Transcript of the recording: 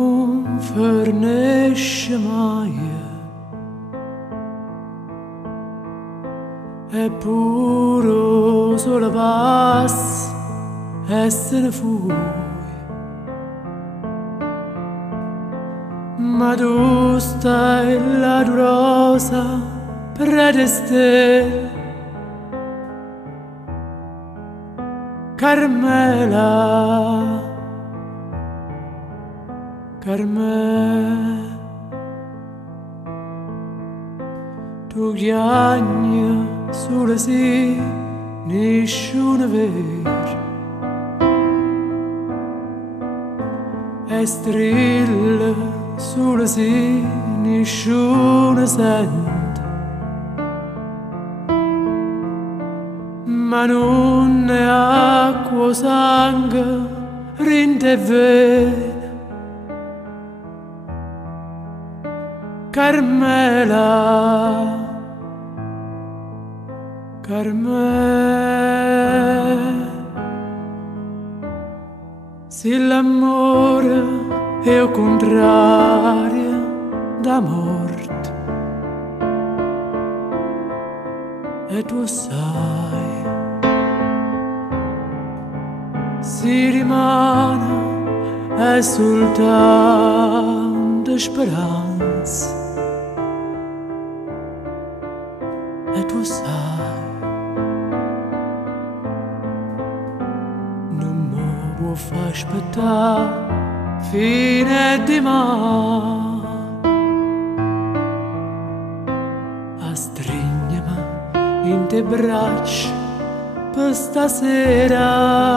non fornisce mai, è puro solo passa essere fuori, ma tu stai la tua rosa per te stelle. Carmela, Carmela, tu chiagni sulle sì, nessuno vede, e strilla sulle sì, nessuno sente. Ma non è acqua, sangue, rinde e vene. Carmela, Carmela, se l'amore è il contrario da morte, e tu sai, si rimane è soltanto speranza, e tu sai, non mi può far aspettare fine di mare, a stringermi in te braccia per stasera.